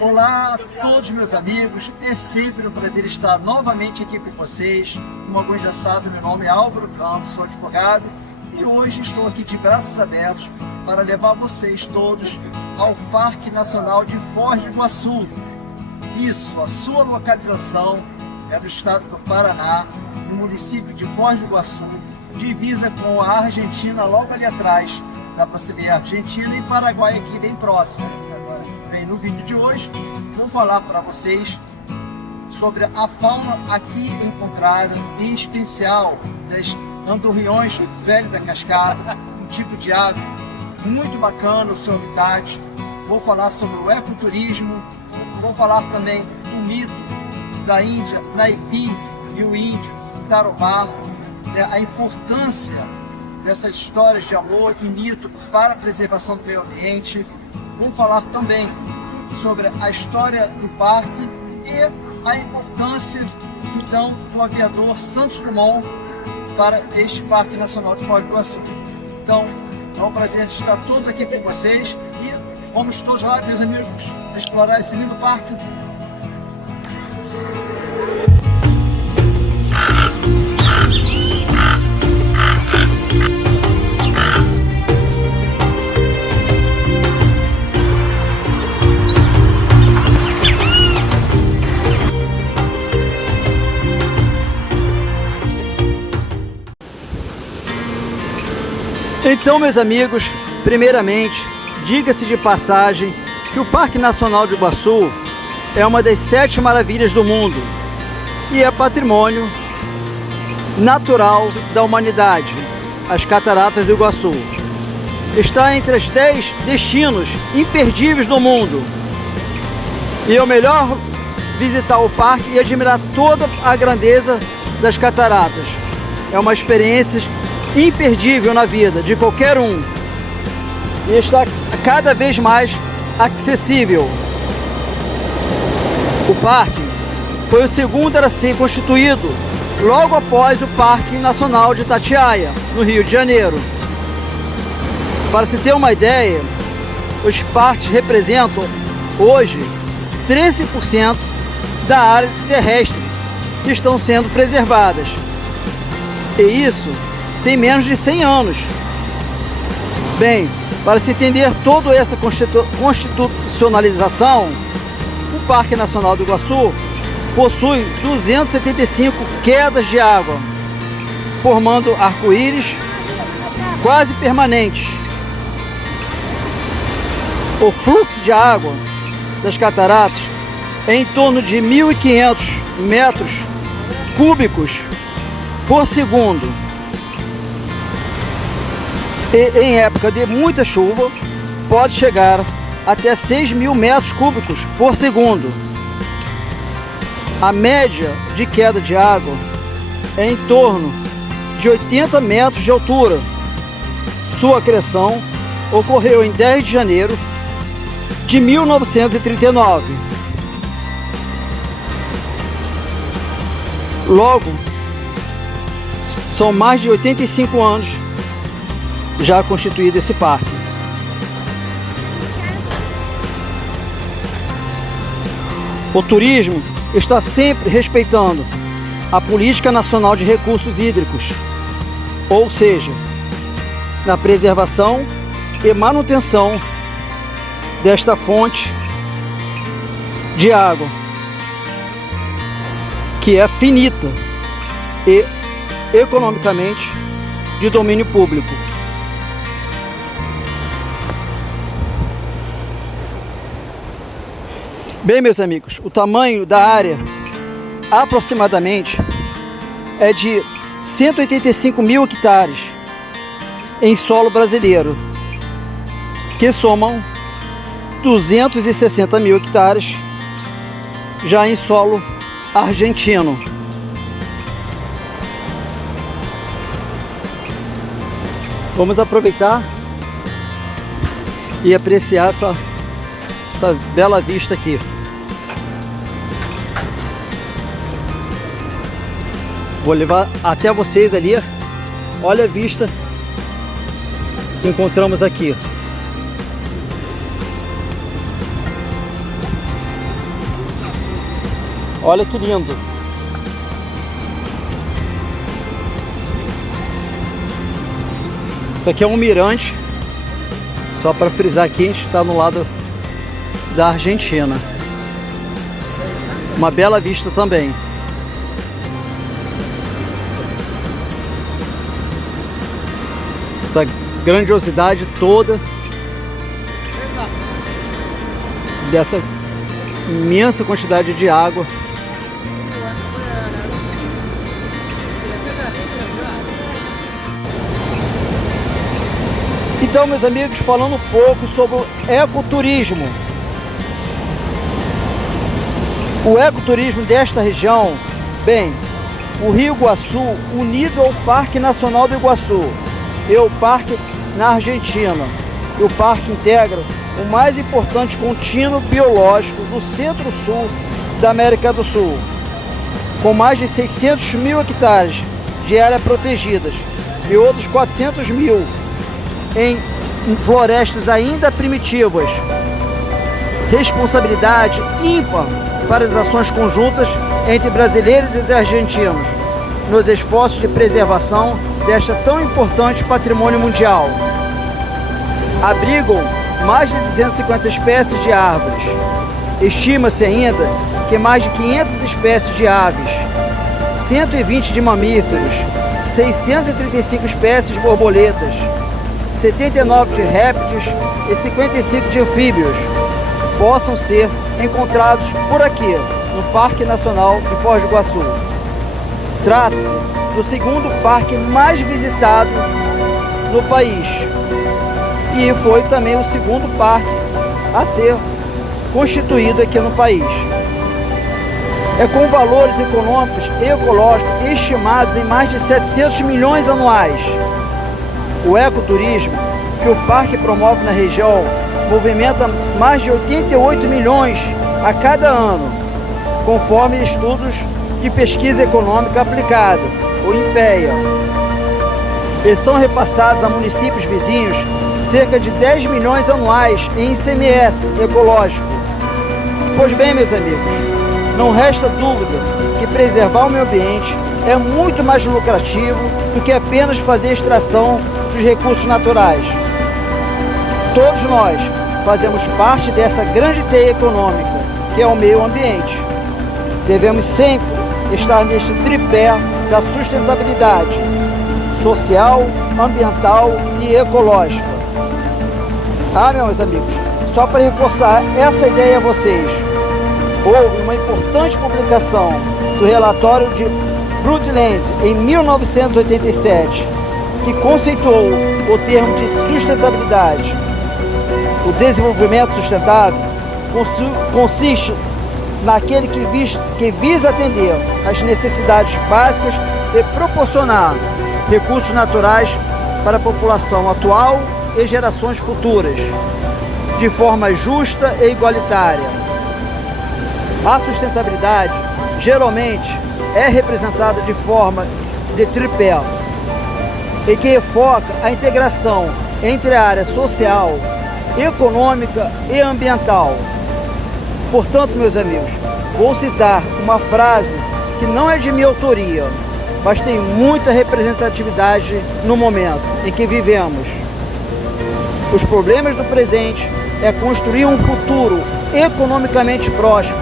Olá a todos meus amigos, é sempre um prazer estar novamente aqui com vocês. Como alguns já sabem, meu nome é Álvaro Campos, sou advogado e hoje estou aqui de braços abertos para levar vocês todos ao Parque Nacional de Foz do Iguaçu. Isso, a sua localização é no estado do Paraná, no município de Foz do Iguaçu, divisa com a Argentina logo ali atrás. Dá para se ver a Argentina e Paraguai aqui bem próximo. Bem, no vídeo de hoje vou falar para vocês sobre a fauna aqui encontrada, em especial das andurriões velho da cascata, um tipo de ave muito bacana o seu habitat. Vou falar sobre o ecoturismo, vou falar também do mito da Índia, Naipi e o índio Tarobá, a importância dessas histórias de amor e mito para a preservação do meio ambiente. Vou falar também sobre a história do parque e a importância então do aviador Santos Dumont para este Parque Nacional de Foz do Iguaçu. Então é um prazer estar todos aqui com vocês e vamos todos lá, meus amigos, explorar esse lindo parque. Então, meus amigos, primeiramente, diga-se de passagem que o Parque Nacional de Iguaçu é uma das 7 maravilhas do mundo e é patrimônio natural da humanidade, as Cataratas do Iguaçu. Está entre as 10 destinos imperdíveis do mundo e é o melhor visitar o parque e admirar toda a grandeza das cataratas. É uma experiência imperdível na vida de qualquer um e está cada vez mais acessível. O parque foi o segundo a ser constituído logo após o Parque Nacional de Itatiaia, no Rio de Janeiro. Para se ter uma ideia, os parques representam hoje 13% da área terrestre que estão sendo preservadas, e isso tem menos de 100 anos. Bem, para se entender toda essa constitucionalização, o Parque Nacional do Iguaçu possui 275 quedas de água, formando arco-íris quase permanentes. O fluxo de água das cataratas é em torno de 1.500 metros cúbicos por segundo. E em época de muita chuva, pode chegar até 6.000 metros cúbicos por segundo. A média de queda de água é em torno de 80 metros de altura. Sua acreção ocorreu em 10 de janeiro de 1939. Logo, são mais de 85 anos já constituído esse parque. O turismo está sempre respeitando a Política Nacional de Recursos Hídricos, ou seja, na preservação e manutenção desta fonte de água, que é finita e economicamente de domínio público. Bem, meus amigos, o tamanho da área aproximadamente é de 185.000 hectares em solo brasileiro, que somam 260.000 hectares já em solo argentino. Vamos aproveitar e apreciar essa bela vista aqui. Vou levar até vocês ali. Olha a vista que encontramos aqui. Olha que lindo. Isso aqui é um mirante. Só para frisar aqui, a gente está no lado da Argentina. Uma bela vista também. Essa grandiosidade toda dessa imensa quantidade de água. Então, meus amigos, falando um pouco sobre o ecoturismo. O ecoturismo desta região, bem, o Rio Iguaçu, unido ao Parque Nacional do Iguaçu e o Parque na Argentina. E o parque integra o mais importante contínuo biológico do centro-sul da América do Sul, com mais de 600 mil hectares de áreas protegidas e outros 400 mil em florestas ainda primitivas. Responsabilidade ímpar para as ações conjuntas entre brasileiros e argentinos nos esforços de preservação desta tão importante patrimônio mundial. Abrigam mais de 250 espécies de árvores. Estima-se ainda que mais de 500 espécies de aves, 120 de mamíferos, 635 espécies de borboletas, 79 de répteis e 55 de anfíbios possam ser encontrados por aqui, no Parque Nacional de Foz do Iguaçu. Trata-se do segundo parque mais visitado no país e foi também o segundo parque a ser constituído aqui no país. É com valores econômicos e ecológicos estimados em mais de 700 milhões anuais. O ecoturismo que o parque promove na região movimenta mais de 88 milhões a cada ano, conforme estudos de pesquisa econômica aplicada, o INPEA. E são repassados a municípios vizinhos cerca de 10 milhões anuais em ICMS ecológico. Pois bem, meus amigos, não resta dúvida que preservar o meio ambiente é muito mais lucrativo do que apenas fazer extração dos recursos naturais. Todos nós fazemos parte dessa grande teia econômica, que é o meio ambiente. Devemos sempre estar neste tripé da sustentabilidade social, ambiental e ecológica. Meus amigos, só para reforçar essa ideia a vocês, houve uma importante publicação do relatório de Brundtland em 1987, que conceituou o termo de sustentabilidade. O desenvolvimento sustentável consiste naquele que visa atender às necessidades básicas e proporcionar recursos naturais para a população atual e gerações futuras, de forma justa e igualitária. A sustentabilidade geralmente é representada de forma de tripé, e que foca a integração entre a área social, econômica e ambiental. Portanto, meus amigos, vou citar uma frase que não é de minha autoria, mas tem muita representatividade no momento em que vivemos. Os problemas do presente é construir um futuro economicamente próspero,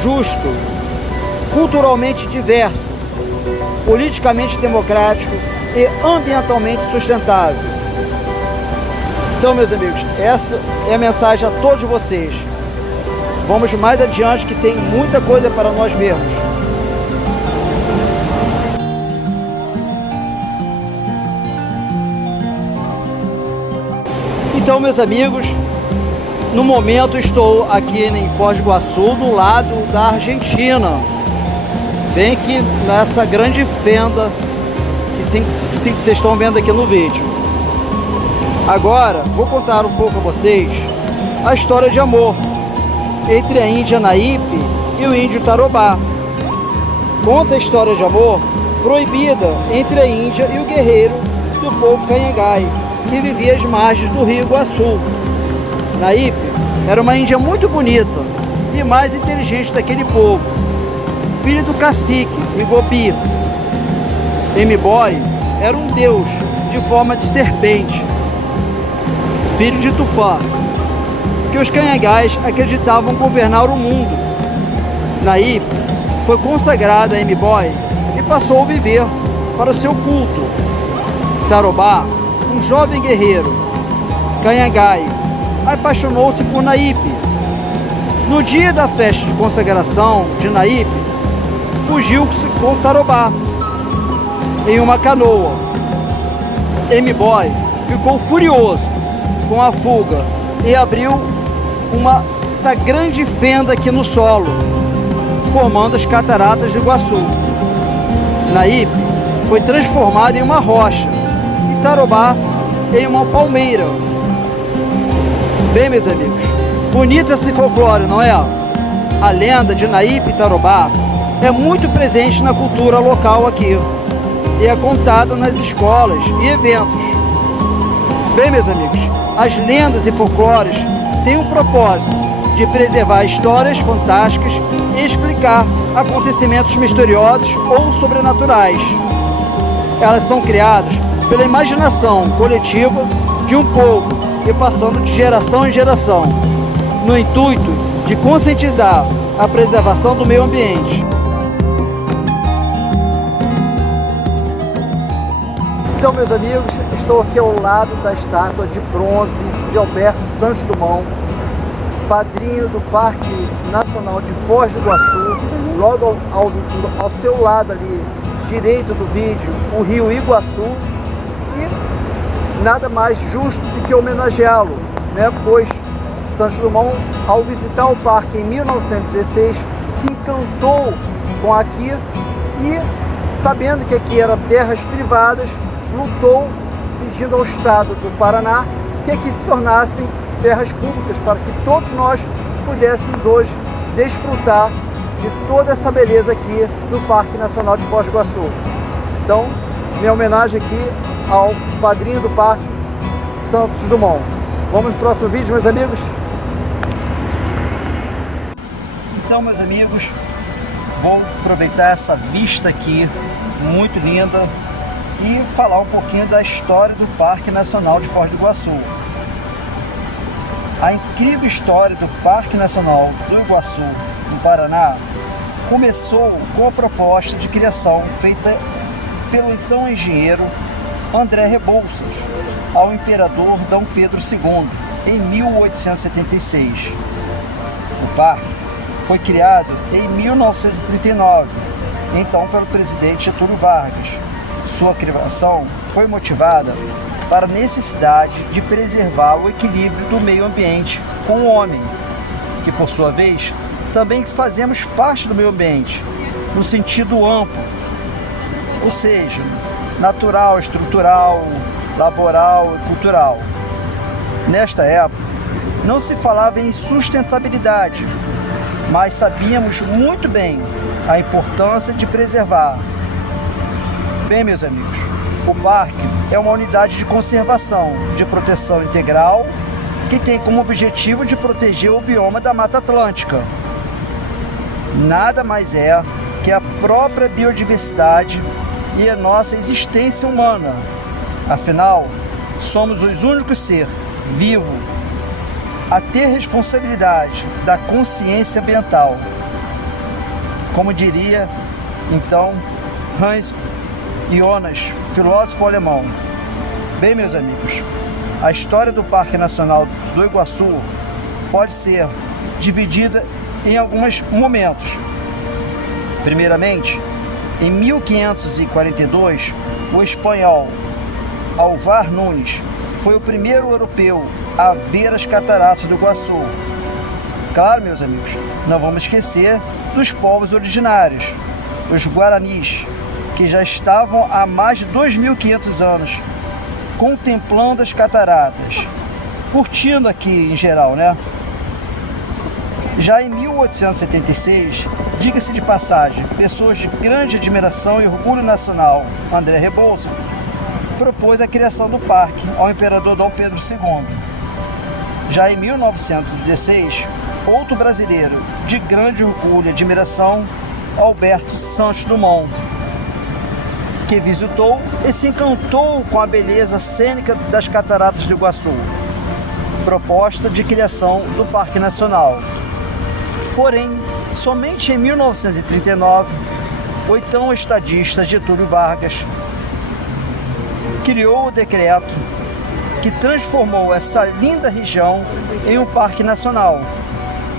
justo, culturalmente diverso, politicamente democrático e ambientalmente sustentável. Então, meus amigos, essa é a mensagem a todos vocês. Vamos mais adiante, que tem muita coisa para nós vermos. Então, meus amigos, no momento estou aqui em Foz do Iguaçu, do lado da Argentina. Bem que nessa grande fenda que vocês estão vendo aqui no vídeo. Agora, vou contar um pouco a vocês a história de amor entre a índia Naípe e o índio Tarobá. Conta a história de amor proibida entre a Índia e o guerreiro do povo Canhangai, que vivia às margens do Rio Iguaçu. Naípe era uma índia muito bonita e mais inteligente daquele povo, filho do cacique, Igobi. M-Boy era um deus de forma de serpente, filho de Tupã, que os Canhangás acreditavam governar o mundo. Naípe foi consagrada a M-Boy e passou a viver para o seu culto. Tarobá, um jovem guerreiro, Canhangai, apaixonou-se por Naípe. No dia da festa de consagração de Naípe, fugiu-se com Tarobá em uma canoa. M-Boy ficou furioso com a fuga e abriu essa grande fenda aqui no solo, formando as cataratas do Iguaçu. Naípe foi transformado em uma rocha e Tarobá em uma palmeira. Bem, meus amigos, bonito esse folclore, não é? A lenda de Naípe e Tarobá é muito presente na cultura local aqui e é contada nas escolas e eventos. Bem, meus amigos, as lendas e folclores têm um propósito de preservar histórias fantásticas e explicar acontecimentos misteriosos ou sobrenaturais. Elas são criadas pela imaginação coletiva de um povo e passando de geração em geração, no intuito de conscientizar a preservação do meio ambiente. Então, meus amigos, estou aqui ao lado da estátua de bronze de Alberto Santos Dumont, padrinho do Parque Nacional de Foz do Iguaçu. Logo ao seu lado ali, direito do vídeo, o rio Iguaçu. E nada mais justo do que homenageá-lo, né? Pois Santos Dumont, ao visitar o parque em 1916, se encantou com aqui e, sabendo que aqui eram terras privadas, lutou pedindo ao Estado do Paraná que aqui se tornassem terras públicas para que todos nós pudéssemos hoje desfrutar de toda essa beleza aqui no Parque Nacional de Foz do Iguaçu. Então, minha homenagem aqui ao padrinho do parque, Santos Dumont. Vamos pro próximo vídeo, meus amigos? Então, meus amigos, vou aproveitar essa vista aqui, muito linda, e falar um pouquinho da história do Parque Nacional de Foz do Iguaçu. A incrível história do Parque Nacional do Iguaçu, no Paraná, começou com a proposta de criação feita pelo então engenheiro André Rebouças ao imperador Dom Pedro II, em 1876. O parque foi criado em 1939, então pelo presidente Getúlio Vargas. Sua criação foi motivada para a necessidade de preservar o equilíbrio do meio ambiente com o homem, que por sua vez também fazemos parte do meio ambiente, no sentido amplo, ou seja, natural, estrutural, laboral e cultural. Nesta época, não se falava em sustentabilidade, mas sabíamos muito bem a importância de preservar. Bem, meus amigos, o parque é uma unidade de conservação, de proteção integral, que tem como objetivo de proteger o bioma da Mata Atlântica. Nada mais é que a própria biodiversidade e a nossa existência humana. Afinal, somos os únicos seres vivos a ter responsabilidade da consciência ambiental. Como diria, então, Hans Jonas, filósofo alemão. Bem, meus amigos, a história do Parque Nacional do Iguaçu pode ser dividida em alguns momentos. Primeiramente, em 1542, o espanhol Alvar Nunes foi o primeiro europeu a ver as cataratas do Iguaçu. Claro, meus amigos, não vamos esquecer dos povos originários, os guaranis, que já estavam há mais de 2.500 anos contemplando as cataratas, curtindo aqui em geral, né? Já em 1876, diga-se de passagem, pessoas de grande admiração e orgulho nacional, André Rebouças, propôs a criação do parque ao imperador Dom Pedro II. Já em 1916, outro brasileiro de grande orgulho e admiração, Alberto Santos Dumont, que visitou e se encantou com a beleza cênica das Cataratas do Iguaçu, proposta de criação do Parque Nacional. Porém, somente em 1939, o então estadista Getúlio Vargas criou o decreto que transformou essa linda região em um parque nacional,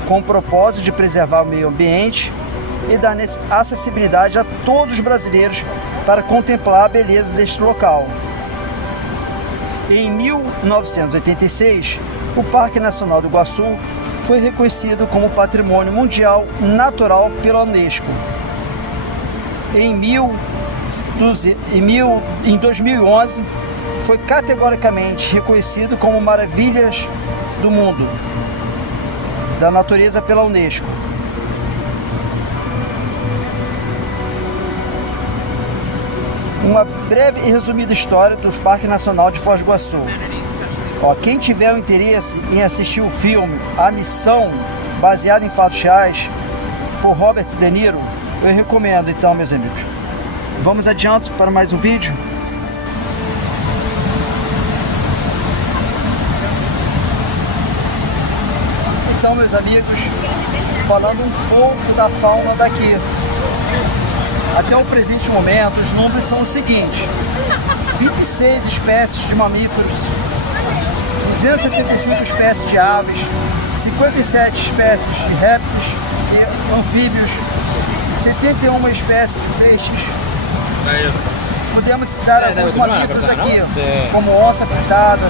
com o propósito de preservar o meio ambiente e dar acessibilidade a todos os brasileiros para contemplar a beleza deste local. Em 1986, o Parque Nacional do Iguaçu foi reconhecido como Patrimônio Mundial Natural pela Unesco. Em 2011, foi categoricamente reconhecido como Maravilhas do Mundo da Natureza pela Unesco. Uma breve e resumida história do Parque Nacional de Foz do Iguaçu. Quem tiver o interesse em assistir o filme A Missão, baseado em fatos reais, por Robert De Niro, eu recomendo. Então, meus amigos, vamos adiante para mais um vídeo. Então, meus amigos, falando um pouco da fauna daqui. Até o presente momento, os números são os seguintes: 26 espécies de mamíferos, 265 espécies de aves, 57 espécies de répteis e anfíbios, 71 espécies de peixes. Podemos citar alguns mamíferos aqui, como onça pintada,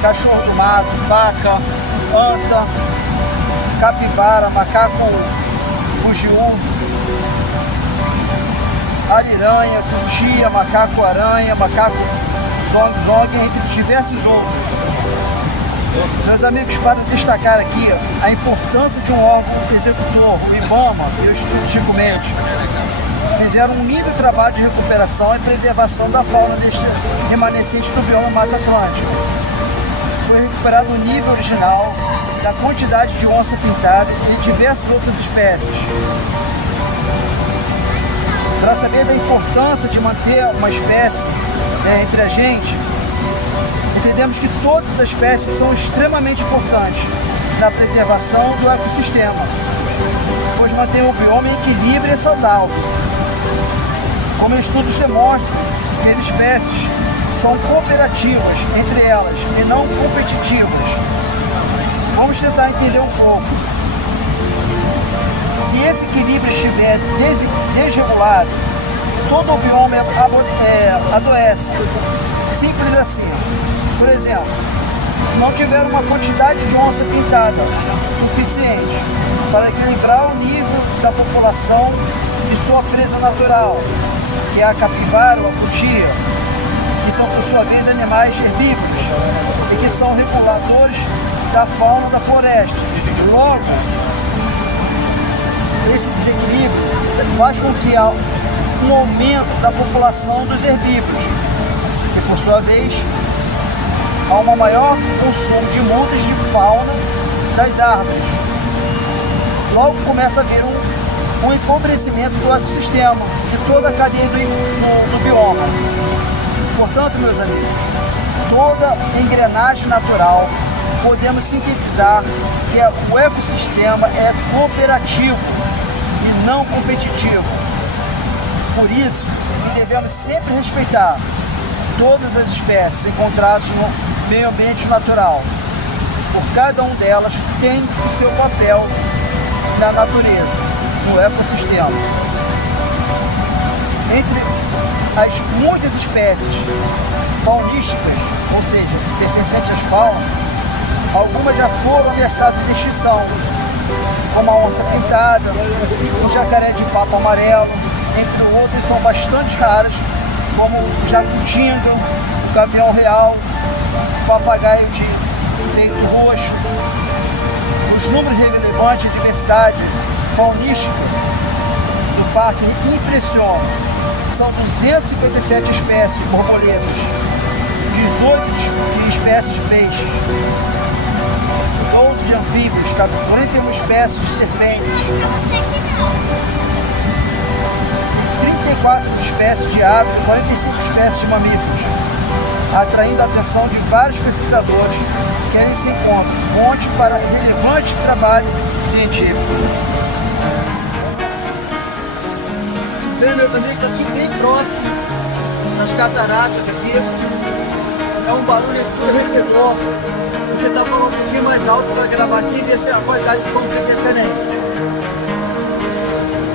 cachorro do mato, vaca, anta, capivara, macaco bugiú, ariranha, cutia, macaco-aranha, macaco zong-zong, entre diversos outros. Meus amigos, para destacar aqui a importância de um órgão executor, o IBAMA e o Instituto Chico Mendes, fizeram um lindo trabalho de recuperação e preservação da fauna deste remanescente do bioma Mata Atlântica. Foi recuperado o nível original da quantidade de onça pintada e de diversas outras espécies. Para saber da importância de manter uma espécie entre a gente, entendemos que todas as espécies são extremamente importantes na preservação do ecossistema, pois mantém o bioma em equilíbrio e saudável. Como estudos demonstram que as espécies são cooperativas entre elas e não competitivas. Vamos tentar entender um pouco. Se esse equilíbrio estiver desregulado, todo o bioma adoece. Simples assim. Por exemplo, se não tiver uma quantidade de onça pintada suficiente para equilibrar o nível da população de sua presa natural, que é a capivara ou a cutia, que são por sua vez animais herbívoros e que são reguladores da fauna da floresta. Logo, esse desequilíbrio faz com que há um aumento da população dos herbívoros, e por sua vez há um maior consumo de mudas de fauna das árvores. Logo começa a haver um empobrecimento do ecossistema, de toda a cadeia do bioma. Portanto, meus amigos, toda engrenagem natural, podemos sintetizar que o ecossistema é cooperativo e não competitivo. Por isso, devemos sempre respeitar todas as espécies encontradas no meio ambiente natural. Por cada uma delas tem o seu papel na natureza, no ecossistema. Entre as muitas espécies faunísticas, ou seja, pertencentes às faunas, algumas já foram ameaçadas de extinção, como a onça pintada, o jacaré de papo amarelo, entre outras são bastante raras, como o jacutinga, o gavião real, o papagaio de peito roxo. Os números relevantes de diversidade faunística do parque impressionam. São 257 espécies de borboletas, 18 espécies de peixes, 12 de anfíbios, 41 espécies de serpentes, 34 espécies de aves e 45 espécies de mamíferos, atraindo a atenção de vários pesquisadores que ele se encontra fonte para relevante trabalho científico. Meus amigos, aqui bem próximo das cataratas aqui, é um barulho ensurdecedor. Você está falando um pouquinho mais alto para gravar aqui e ver se a qualidade de som fica excelente.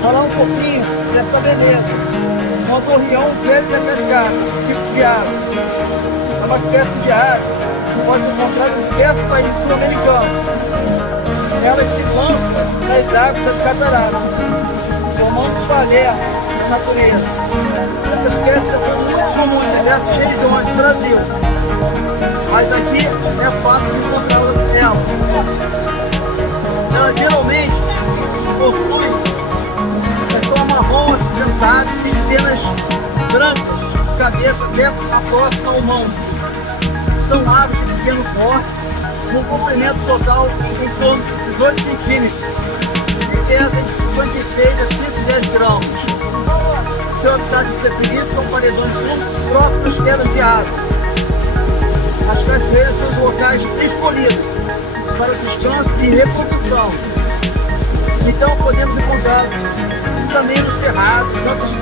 Falar um pouquinho dessa beleza. Uma torreão caricata, tipo de água. A bactéria de água pode se encontrar em diversos países sul-americanos. Elas se lançam nas águas das cataratas, formando balé na natureza. Essa espécie é muito comum em diversas regiões do Brasil, mas aqui é fácil de encontrar ela. Ela geralmente possui pessoa marrom acinzentada e tem penas brancas, cabeça até próxima ao mão. São aves de pequeno porte, com comprimento total em torno de 18 centímetros e pesam de 56 a 110 gramas. Seu habitat preferido são paredões longos próximos às quedas de água. As cachoeiras são os locais escolhidos para descanso e reprodução. Então podemos encontrar também no cerrado, campos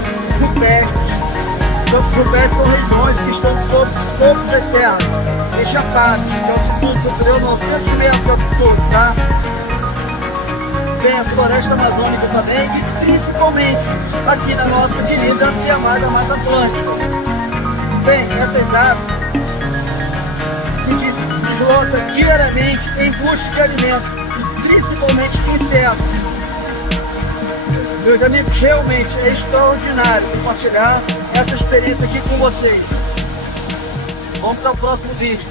rupestres. Campos rupestres são regiões que estão sob os topos das serras, enchapadas, que altitude superior a 900 metros de altitude, tá? Tem a floresta amazônica também e principalmente aqui na nossa querida e amada Mata Atlântica. Bem, essas aves se deslocam diariamente em busca de alimento, principalmente insetos. Meus amigos, realmente é extraordinário compartilhar essa experiência aqui com vocês. Vamos para o próximo vídeo.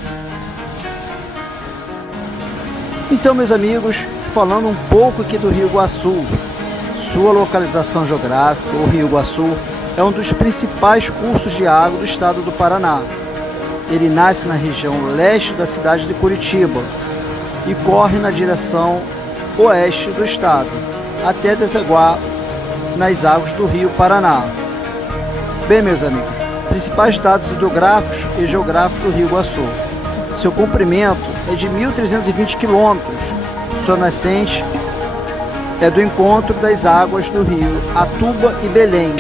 Então, meus amigos, falando um pouco aqui do Rio Iguaçu, sua localização geográfica, o Rio Iguaçu é um dos principais cursos de água do estado do Paraná. Ele nasce na região leste da cidade de Curitiba e corre na direção oeste do estado, até desaguar nas águas do Rio Paraná. Bem, meus amigos, principais dados hidrográficos e geográficos do Rio Iguaçu. Seu comprimento é de 1.320 km. Sua nascente é do encontro das águas do rio Atuba e Belém.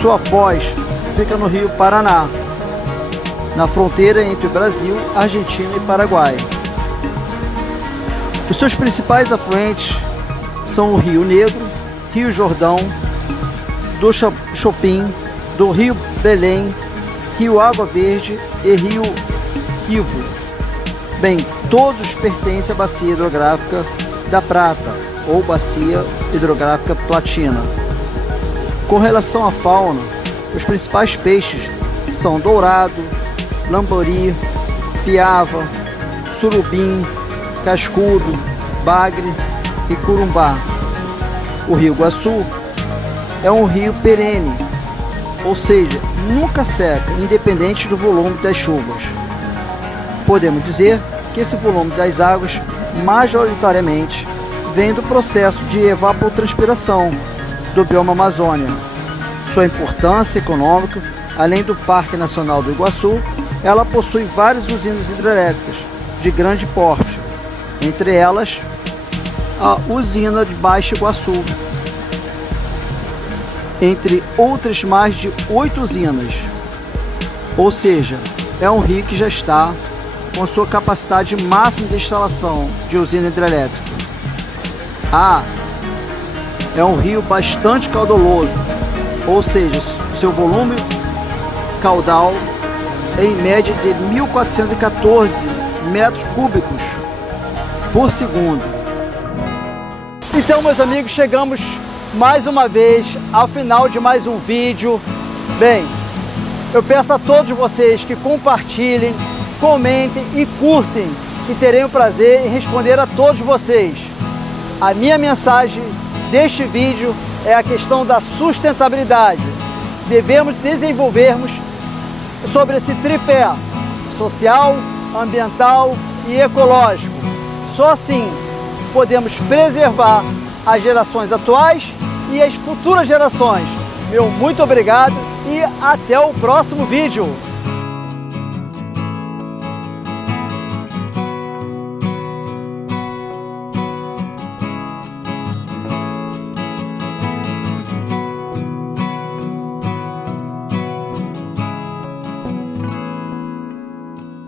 Sua foz fica no Rio Paraná, na fronteira entre o Brasil, Argentina e Paraguai. Os seus principais afluentes são o Rio Negro, Rio Jordão, do Chopin, do Rio Belém, Rio Água Verde e Rio Ivo. Bem, todos pertencem à bacia hidrográfica da Prata ou bacia hidrográfica Platina. Com relação à fauna, os principais peixes são dourado, lambari, piava, surubim, cascudo, bagre e curumbá. O Rio Iguaçu é um rio perene, ou seja, nunca seca, independente do volume das chuvas. Podemos dizer que esse volume das águas, majoritariamente, vem do processo de evapotranspiração do bioma Amazônia. Sua importância econômica, além do Parque Nacional do Iguaçu, ela possui várias usinas hidrelétricas de grande porte, entre elas a usina de Baixo Iguaçu, entre outras mais de 8 usinas. Ou seja, é um rio que já está com sua capacidade máxima de instalação de usina hidrelétrica. É um rio bastante caudaloso, ou seja, seu volume caudal é em média de 1.414 metros cúbicos por segundo. Então, meus amigos, chegamos mais uma vez ao final de mais um vídeo. Bem, eu peço a todos vocês que compartilhem, comentem e curtem, que terei o prazer em responder a todos vocês. A minha mensagem deste vídeo é a questão da sustentabilidade. Devemos desenvolvermos sobre esse tripé social, ambiental e ecológico. Só assim podemos preservar as gerações atuais e as futuras gerações Meu muito obrigado e até o próximo vídeo.